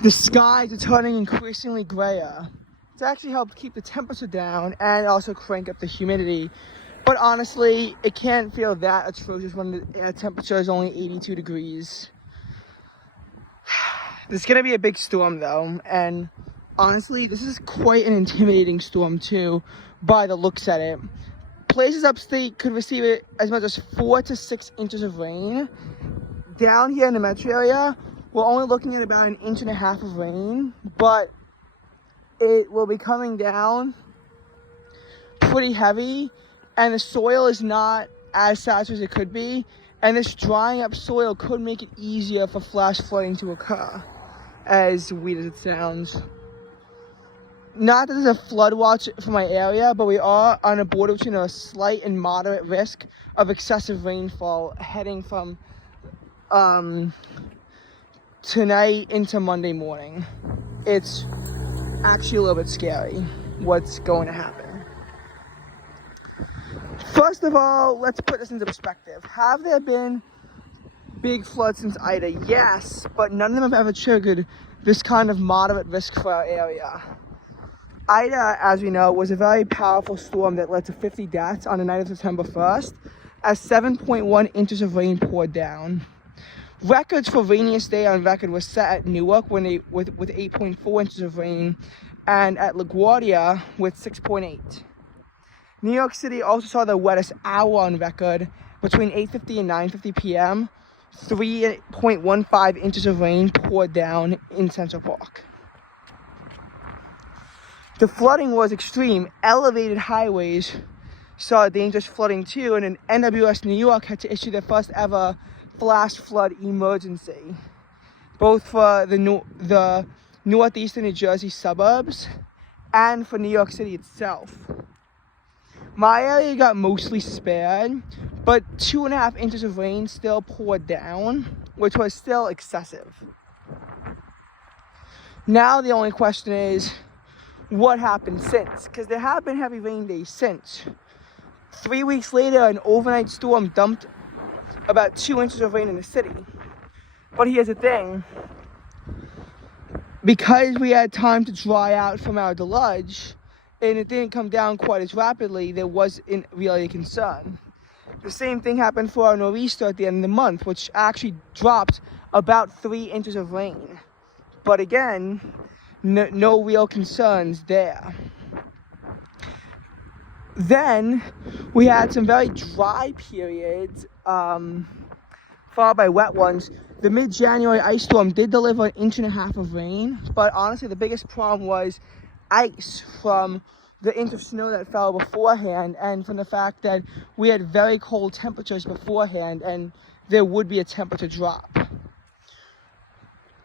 The skies are turning increasingly grayer. It's actually helped keep the temperature down and also crank up the humidity. But honestly, it can't feel that atrocious when the air temperature is only 82 degrees. There's gonna be a big storm though, and honestly, this is quite an intimidating storm too, by the looks at it. Places upstate could receive it as much as 4 to 6 inches of rain. Down here in the metro area, we're only looking at about 1.5 inches of rain, but it will be coming down pretty heavy, and the soil is not as saturated as it could be, and this drying up soil could make it easier for flash flooding to occur, as weird as it sounds. Not that there's a flood watch for my area, but we are on a border between a slight and moderate risk of excessive rainfall heading from tonight into Monday morning. It's actually a little bit scary what's going to happen. First of all, let's put this into perspective. Have there been big floods since Ida? Yes, but none of them have ever triggered this kind of moderate risk for our area. Ida, as we know, was a very powerful storm that led to 50 deaths on the night of September 1st, as 7.1 inches of rain poured down. Records for rainiest day on record was set at Newark with 8.4 inches of rain, and at LaGuardia with 6.8. New York City also saw the wettest hour on record between 8:50 and 9:50 p.m. 3.15 inches of rain poured down in Central Park. The flooding was extreme. Elevated highways saw dangerous flooding too, and NWS New York had to issue their first ever flash flood emergency, both for the northeastern New Jersey suburbs and for New York City itself. My area got mostly spared, but 2.5 inches of rain still poured down, which was still excessive. Now the only question is, what happened since? Because there have been heavy rain days since. 3 weeks later, an overnight storm dumped about 2 inches of rain in the city. But here's the thing. Because we had time to dry out from our deluge, and it didn't come down quite as rapidly, there wasn't really a concern. The same thing happened for our nor'easter at the end of the month, which actually dropped about 3 inches of rain. But again, no real concerns there. Then we had some very dry periods, followed by wet ones. The mid-January ice storm did deliver 1.5 inches of rain, but honestly the biggest problem was ice from the inch of snow that fell beforehand, and from the fact that we had very cold temperatures beforehand, and there would be a temperature drop.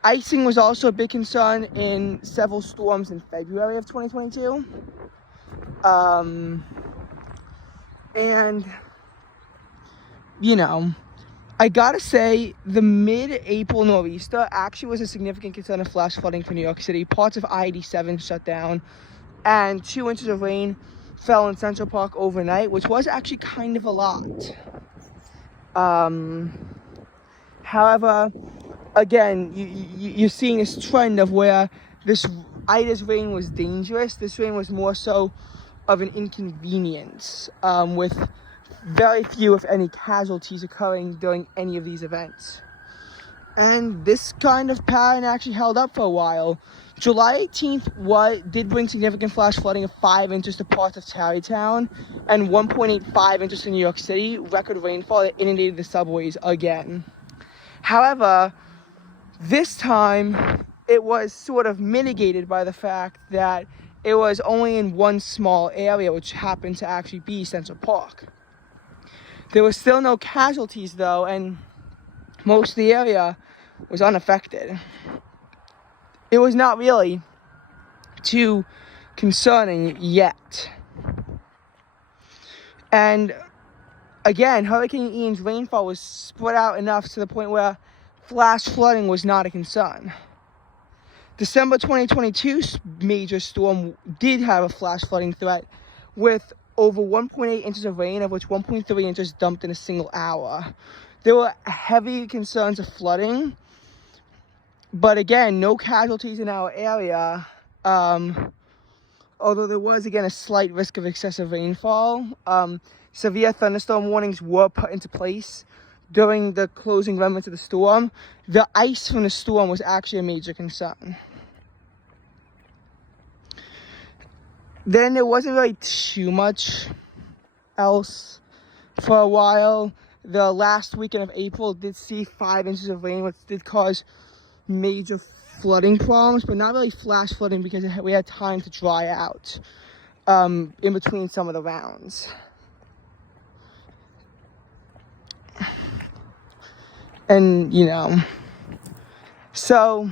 Icing was also a big concern in several storms in February of 2022. And, you know, I gotta say, the mid-April nor'easter actually was a significant concern of flash flooding for New York City. Parts of I-87 shut down, and 2 inches of rain fell in Central Park overnight, which was actually kind of a lot. However, again, you're seeing this trend of where this Ida's rain was dangerous. This rain was more so of an inconvenience, with very few, if any, casualties occurring during any of these events. And this kind of pattern actually held up for a while. July 18th did bring significant flash flooding of 5 inches to parts of Tarrytown and 1.85 inches to New York City, record rainfall that inundated the subways again. However, this time it was sort of mitigated by the fact that it was only in one small area, which happened to actually be Central Park. There were still no casualties though, and most of the area was unaffected. It was not really too concerning yet. And again, Hurricane Ian's rainfall was spread out enough to the point where flash flooding was not a concern. December 2022 major storm did have a flash flooding threat with over 1.8 inches of rain, of which 1.3 inches dumped in a single hour. There were heavy concerns of flooding But again, no casualties in our area. Although there was, again, a slight risk of excessive rainfall. Severe thunderstorm warnings were put into place during the closing remnants of the storm. The ice from the storm was actually a major concern. Then there wasn't really too much else for a while. The last weekend of April did see 5 inches of rain, which did cause major flooding problems, but not really flash flooding because we had time to dry out in between some of the rounds. And, you know, so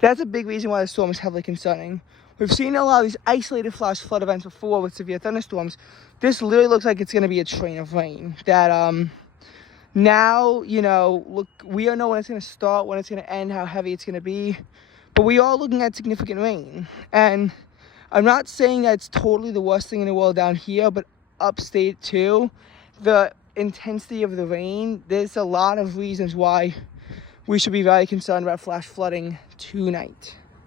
that's a big reason why the storm is heavily concerning. We've seen a lot of these isolated flash flood events before with severe thunderstorms. This literally looks like it's going to be a train of rain. That now, you know, look, we don't know when it's going to start, when it's going to end, how heavy it's going to be. But we are looking at significant rain. And I'm not saying that it's totally the worst thing in the world down here, but upstate too, the intensity of the rain, there's a lot of reasons why we should be very concerned about flash flooding tonight.